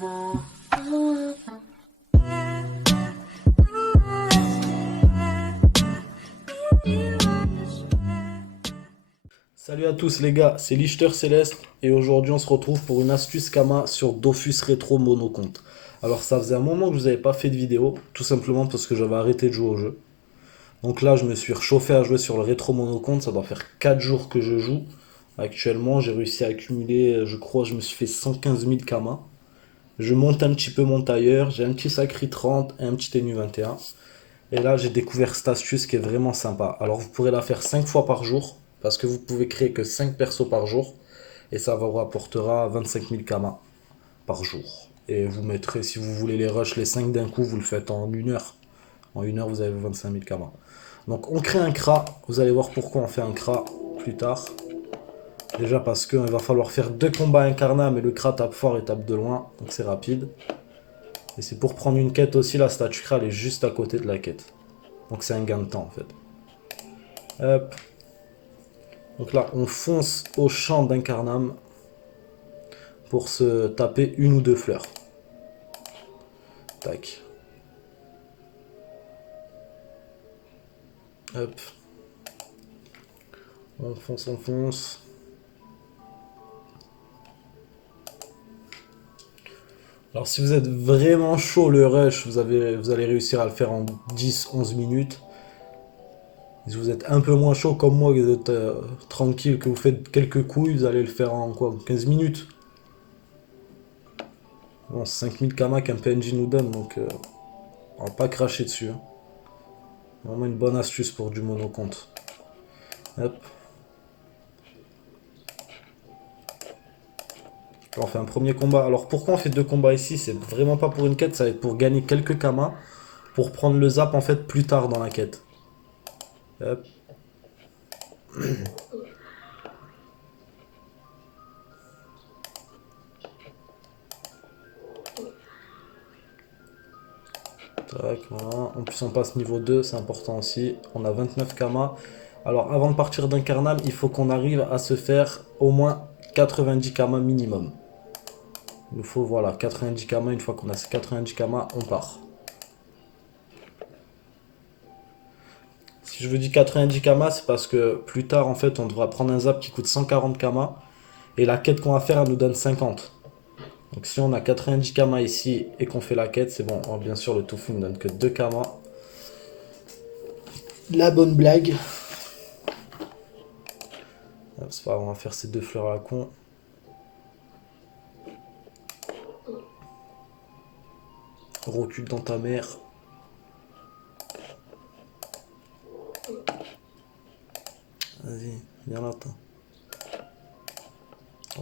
Salut à tous les gars, c'est Lichter Céleste et aujourd'hui on se retrouve pour une astuce Kama sur Dofus Rétro Monocompte. Alors ça faisait un moment que je vous avais pas fait de vidéo, tout simplement parce que j'avais arrêté de jouer au jeu. Donc là je me suis réchauffé à jouer sur le Rétro Monocompte, ça doit faire 4 jours que je joue. Actuellement j'ai réussi à accumuler, je crois je me suis fait 115 000 Kama. Je monte un petit peu mon tailleur, j'ai un petit Sacri 30 et un petit Tenue 21. Et là, j'ai découvert cette astuce qui est vraiment sympa. Alors, vous pourrez la faire 5 fois par jour, parce que vous pouvez créer que 5 persos par jour, et ça vous rapportera 25 000 Kama par jour. Et vous mettrez, si vous voulez les rush, les 5 d'un coup, vous le faites en 1 heure. En 1 heure, vous avez 25 000 Kama. Donc, on crée un CRA. Vous allez voir pourquoi on fait un CRA plus tard. Déjà parce qu'il va falloir faire 2 combats incarnats, mais le CRA tape fort et tape de loin, donc c'est rapide. Et c'est pour prendre une quête aussi, la statue CRA, elle est juste à côté de la quête. Donc c'est un gain de temps en fait. Hop. Donc là, on fonce au champ d'Incarnam pour se taper une ou deux fleurs. Tac. Hop. On fonce, on fonce. Alors si vous êtes vraiment chaud le rush, vous allez réussir à le faire en 10-11 minutes. Si vous êtes un peu moins chaud comme moi, que vous êtes tranquille, que vous faites quelques couilles, vous allez le faire en quoi, 15 minutes. Bon, 5000 Kama qu'un PNJ nous donne, donc on va pas cracher dessus. Hein. Vraiment une bonne astuce pour du monocompte. Hop. On fait un premier combat. Alors pourquoi on fait 2 combats ici? C'est vraiment pas pour une quête, ça va être pour gagner quelques Kama. Pour prendre le zap en fait plus tard dans la quête. Hop. Tac, voilà. En plus on passe niveau 2, c'est important aussi. On a 29 Kama. Alors avant de partir d'Incarnam, il faut qu'on arrive à se faire au moins 90 Kama minimum. Il nous faut voilà 90 Kama. Une fois qu'on a ces 90 Kama, on part. Si je vous dis 90 Kama, c'est parce que plus tard en fait on devra prendre un zap qui coûte 140 Kama. Et la quête qu'on va faire, elle nous donne 50. Donc si on a 90 Kama ici et qu'on fait la quête, c'est bon. Oh, bien sûr, le tofu ne donne que 2 Kama. La bonne blague. C'est pas grave, on va faire ces 2 fleurs à la con. Recule dans ta mère. Vas-y, viens là, toi.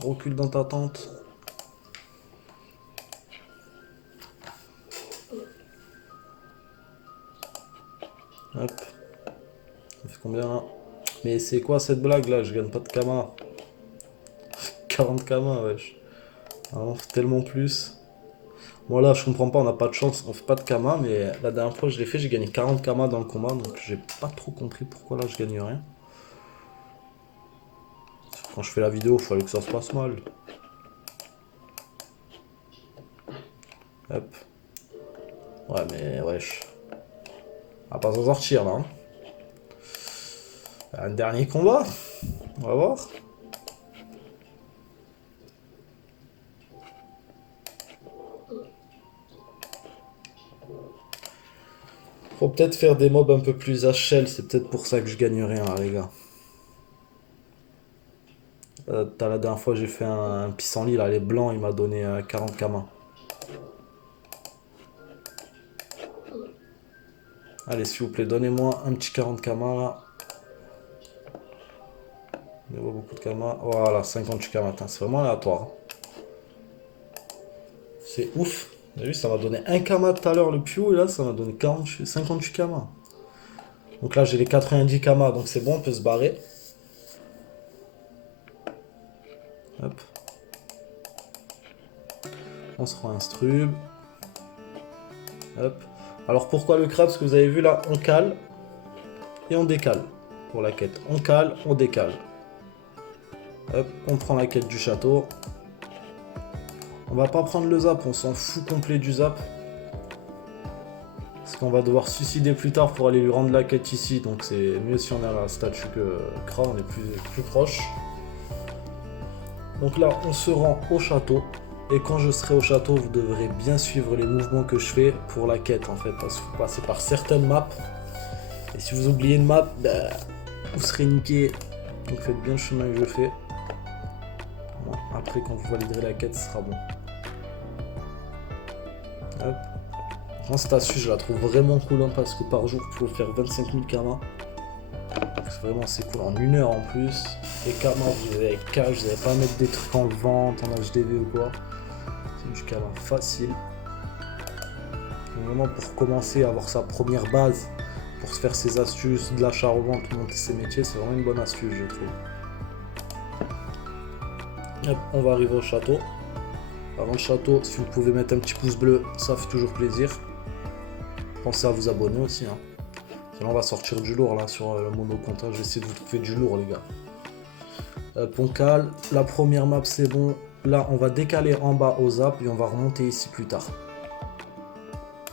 Recule dans ta tente. Hop. Ça fait combien là? Mais c'est quoi cette blague là? Je gagne pas de Kama. 40 Kama, wesh. Ah, on fait tellement plus. Bon là je comprends pas, on n'a pas de chance, on fait pas de Kama, mais la dernière fois que je l'ai fait, j'ai gagné 40 Kama dans le combat, donc j'ai pas trop compris pourquoi là je gagne rien. Quand je fais la vidéo, il fallait que ça se passe mal. Hop. Ouais mais wesh. On va pas s'en sortir là. Hein. Un dernier combat. On va voir. Faut peut-être faire des mobs un peu plus HL, c'est peut-être pour ça que je gagne rien là, les gars. T'as la dernière fois j'ai fait un pissenlit là, les blancs, il m'a donné 40 Kama. Allez s'il vous plaît, donnez-moi un petit 40 Kama là. Il y a beaucoup de Kama. Voilà, 50 Kama, c'est vraiment aléatoire. Hein. C'est ouf. Vous avez vu, ça m'a donné 1 Kama tout à l'heure le Pew et là ça m'a donné 58 Kama. Donc là j'ai les 90 Kama, donc c'est bon, on peut se barrer. Hop. On se rend instrub. Hop. Alors pourquoi le crabe? Parce que vous avez vu là, on cale et on décale pour la quête. On cale, on décale. Hop, on prend la quête du château. On va pas prendre le zap, on s'en fout complet du zap. Parce qu'on va devoir suicider plus tard pour aller lui rendre la quête ici. Donc c'est mieux si on a la statue que Kra, on est plus proche. Donc là, on se rend au château. Et quand je serai au château, vous devrez bien suivre les mouvements que je fais pour la quête en fait. Parce qu'il faut passer par certaines maps. Et si vous oubliez une map, bah, vous serez niqué. Donc faites bien le chemin que je fais. Bon, après, quand vous validerez la quête, ce sera bon. Hop. Cette astuce, je la trouve vraiment cool hein, parce que par jour, il faut faire 25 000 kamas. Vraiment, c'est cool. En 1 heure en plus. Les kamas, vous avez cash, vous n'allez pas mettre des trucs en vente, en HDV ou quoi. C'est du kama facile. Donc, vraiment, pour commencer à avoir sa première base, pour se faire ses astuces, de l'achat-revente, monter ses métiers, c'est vraiment une bonne astuce, je trouve. Hop, on va arriver au château. Avant le château, si vous pouvez mettre un petit pouce bleu, ça fait toujours plaisir. Pensez à vous abonner aussi. Hein. Sinon, on va sortir du lourd là sur le monocompte. Hein. Je vais essayer de vous trouver du lourd, les gars. On cale. La première map, c'est bon. Là, on va décaler en bas au zap et on va remonter ici plus tard.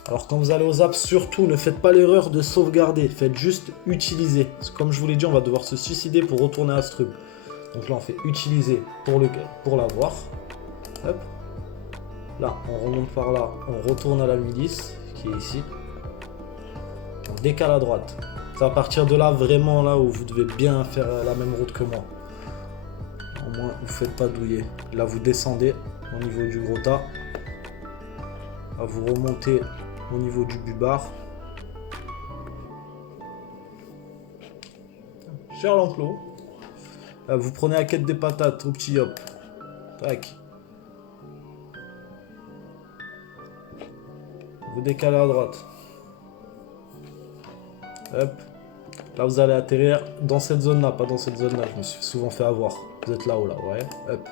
Alors, quand vous allez au zap, surtout, ne faites pas l'erreur de sauvegarder. Faites juste utiliser. Comme je vous l'ai dit, on va devoir se suicider pour retourner à Strub. Donc là, on fait utiliser pour l'avoir. Hop. Là, on remonte par là. On retourne à la milice qui est ici. On décale à droite. C'est à partir de là, vraiment là où vous devez bien faire la même route que moi. Au moins, vous ne faites pas douiller. Là, vous descendez au niveau du gros tas. Là, vous remontez au niveau du bubar. Cher l'enclos. Là, vous prenez la quête des patates au petit hop. Tac. Vous décalez à droite. Hop. Là, vous allez atterrir dans cette zone-là, pas dans cette zone-là. Je me suis souvent fait avoir. Vous êtes là-haut, là, ouais. Hop.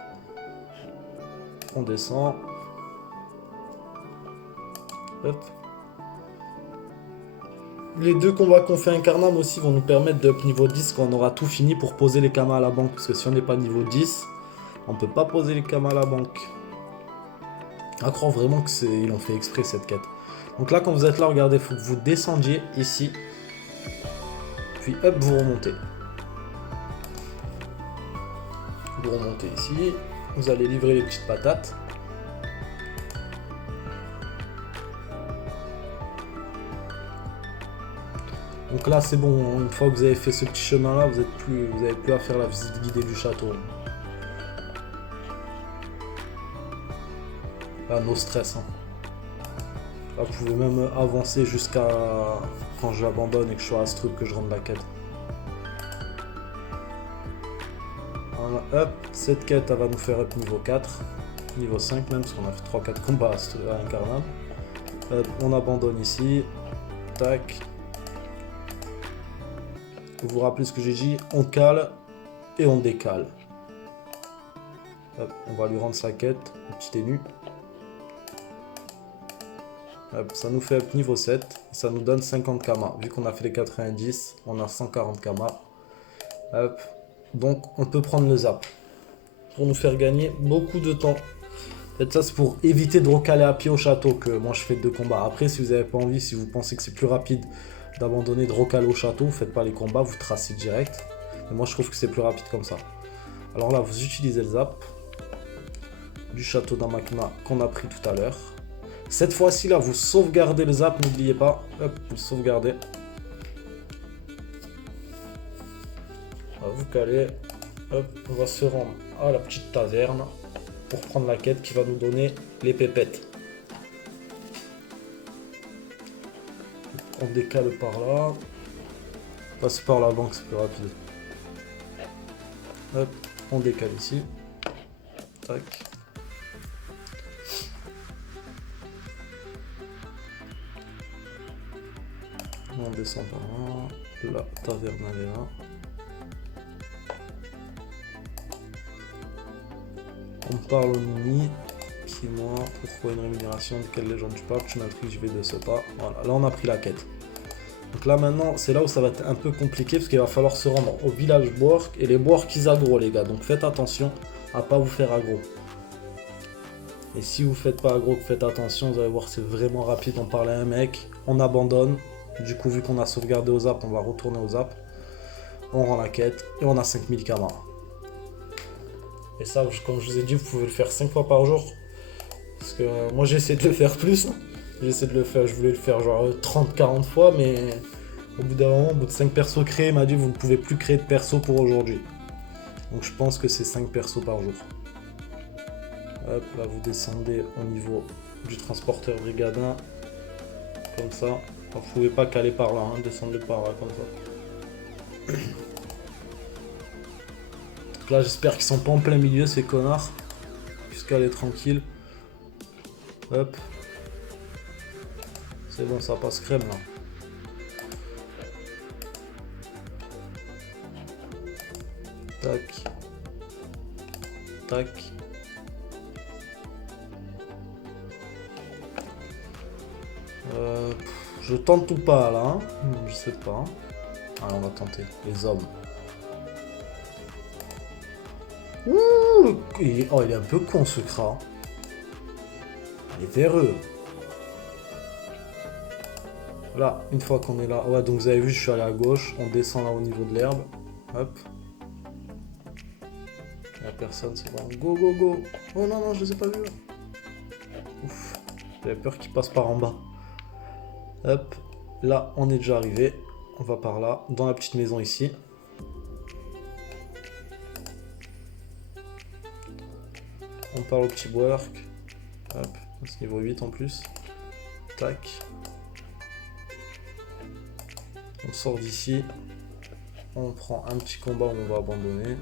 On descend. Hop. Les deux combats qu'on fait incarnam aussi vont nous permettre de niveau 10 quand on aura tout fini pour poser les kamas à la banque. Parce que si on n'est pas niveau 10, on peut pas poser les kamas à la banque. À croire vraiment que ils ont fait exprès cette quête. Donc là, quand vous êtes là, regardez, il faut que vous descendiez ici. Puis hop, vous remontez. Vous remontez ici. Vous allez livrer les petites patates. Donc là, c'est bon. Une fois que vous avez fait ce petit chemin-là, vous n'avez plus à faire la visite guidée du château. Là, no stress. Hein. Là, vous pouvez même avancer jusqu'à quand j'abandonne et que je suis à ce truc que je rende la quête. Voilà, hop, cette quête, elle va nous faire up niveau 4, niveau 5 même, parce qu'on a fait 3-4 combats à incarnam. On abandonne ici. Tac. Vous vous rappelez ce que j'ai dit, on cale et on décale. Hop, on va lui rendre sa quête, le petit énu. Hop, ça nous fait up niveau 7, ça nous donne 50 kamas. Vu qu'on a fait les 90, on a 140 kamas. Hop, donc on peut prendre le zap pour nous faire gagner beaucoup de temps. Peut-être ça c'est pour éviter de recaler à pied au château que moi je fais 2 combats. Après si vous n'avez pas envie, si vous pensez que c'est plus rapide d'abandonner de recaler au château, vous faites pas les combats, vous tracez direct. Mais moi je trouve que c'est plus rapide comme ça. Alors là vous utilisez le zap du château d'Amakna qu'on a pris tout à l'heure. Cette fois-ci là vous sauvegardez le zap, n'oubliez pas. Hop, vous le sauvegardez. On va vous caler. Hop, on va se rendre à la petite taverne pour prendre la quête qui va nous donner les pépettes. On décale par là. Passer par la banque, c'est plus rapide. Hop, on décale ici. Tac. On descend par là. La taverne elle est là. On parle au mini. Qui moi, pourquoi une rémunération, de quelle légende tu parles, tu m'intrigues, je vais de ce pas. Voilà, là on a pris la quête. Donc là maintenant, c'est là où ça va être un peu compliqué parce qu'il va falloir se rendre au village Bork et les Bork ils aggro les gars. Donc faites attention à pas vous faire aggro. Et si vous faites pas aggro, faites attention, vous allez voir c'est vraiment rapide. On parle à un mec, on abandonne. Du coup vu qu'on a sauvegardé aux apps, on va retourner aux apps. On rend la quête et on a 5000 kamas. Et ça, comme je vous ai dit, vous pouvez le faire 5 fois par jour. Parce que moi j'essaie de le faire plus. J'essaie de le faire, je voulais le faire genre 30-40 fois, mais au bout d'un moment, au bout de 5 persos créés, il m'a dit vous ne pouvez plus créer de persos pour aujourd'hui. Donc je pense que c'est 5 persos par jour. Hop, là vous descendez au niveau du transporteur brigadin. Comme ça. Alors, vous pouvez pas caler par là, hein, descendez par là comme ça. Donc là j'espère qu'ils sont pas en plein milieu ces connards. Puisqu'elle est tranquille. Hop. C'est bon, ça passe crème là. Tac. Tac. Je tente ou pas là, hein. Je sais pas. Allez, on va tenter. Les hommes. Ouh, oh, il est un peu con ce crat. Il est véreux. Là, une fois qu'on est là. Ouais, donc vous avez vu, je suis allé à gauche. On descend là au niveau de l'herbe. Hop. Il n'y a personne, c'est bon. Go, go, go. Oh non, non, je les ai pas vus. Ouf. J'avais peur qu'il passe par en bas. Hop. Là, on est déjà arrivé. On va par là, dans la petite maison ici. On parle au petit work. Hop. C'est niveau 8 en plus. Tac. On sort d'ici. On prend un petit combat où on va abandonner.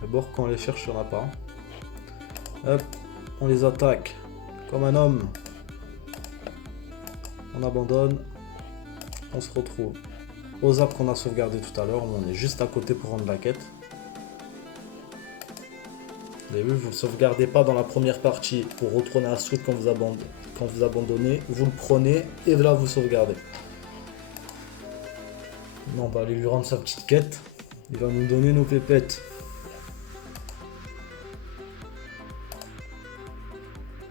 D'abord, quand on les cherche, il n'y en a pas. Hop. On les attaque. Comme un homme. On abandonne. On se retrouve aux apps qu'on a sauvegardé tout à l'heure. On est juste à côté pour rendre la quête. Vous avez vu, vous ne le sauvegardez pas dans la première partie pour retourner à Sud quand vous abandonnez. Vous le prenez et de là vous sauvegardez. Non, on va aller lui rendre sa petite quête. Il va nous donner nos pépettes.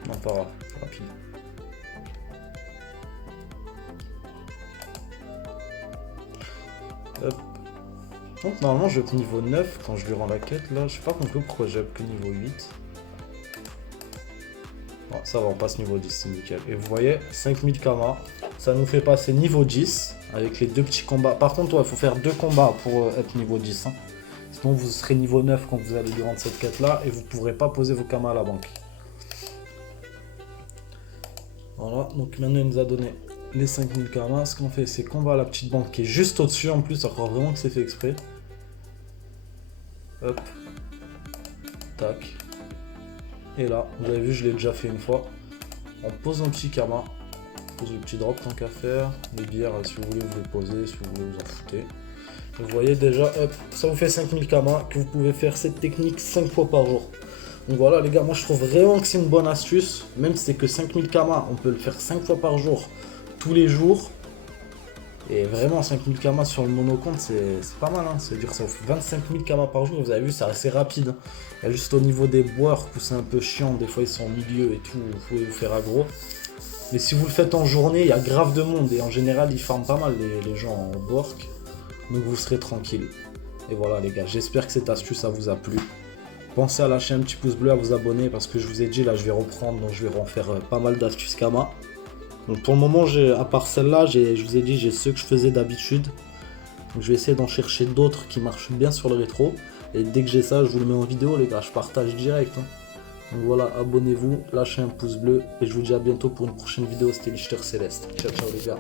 Non, pas grave, rapide. Hop. Donc normalement je vais être niveau 9 quand je lui rends la quête là. Je sais pas compris pourquoi j'ai que niveau 8. Bon, ça va, on passe niveau 10, c'est nickel. Et vous voyez, 5000 kamas. Ça nous fait passer niveau 10 avec les 2 petits combats. Par contre, il faut faire 2 combats pour être niveau 10. Hein. Sinon vous serez niveau 9 quand vous allez lui rendre cette quête là. Et vous ne pourrez pas poser vos kamas à la banque. Voilà, donc maintenant il nous a donné les 5000 kamas. Ce qu'on fait, c'est qu'on va à la petite banque qui est juste au-dessus en plus. Ça croit vraiment que c'est fait exprès. Hop. Tac. Et là, vous avez vu, je l'ai déjà fait une fois. On pose un petit kama. On pose le petit drop tant qu'à faire. Les bières, si vous voulez, vous les posez. Si vous voulez, vous en foutez. Vous voyez déjà, hop, ça vous fait 5000 kamas que vous pouvez faire cette technique 5 fois par jour. Donc voilà les gars, moi je trouve vraiment que c'est une bonne astuce. Même si c'est que 5000 kamas, on peut le faire 5 fois par jour, tous les jours. Et vraiment 5000 kamas sur le monocompte, c'est pas mal. Hein. C'est-à-dire ça vous fait 25 000 kamas par jour. Vous avez vu, c'est assez rapide. Il y a juste au niveau des boires où c'est un peu chiant. Des fois ils sont au milieu et tout, vous pouvez vous faire aggro. Mais si vous le faites en journée, il y a grave de monde. Et en général, ils farment pas mal les gens en work. Donc vous serez tranquille. Et voilà les gars, j'espère que cette astuce ça vous a plu. Pensez à lâcher un petit pouce bleu, à vous abonner parce que je vous ai dit là je vais reprendre, donc je vais en faire pas mal d'astuces Kama. Donc pour le moment, à part celle-là, je vous ai dit j'ai ceux que je faisais d'habitude. Donc je vais essayer d'en chercher d'autres qui marchent bien sur le rétro. Et dès que j'ai ça, je vous le mets en vidéo les gars, je partage direct. Hein. Donc voilà, abonnez-vous, lâchez un pouce bleu et je vous dis à bientôt pour une prochaine vidéo. C'était Lichter Céleste. Ciao ciao les gars.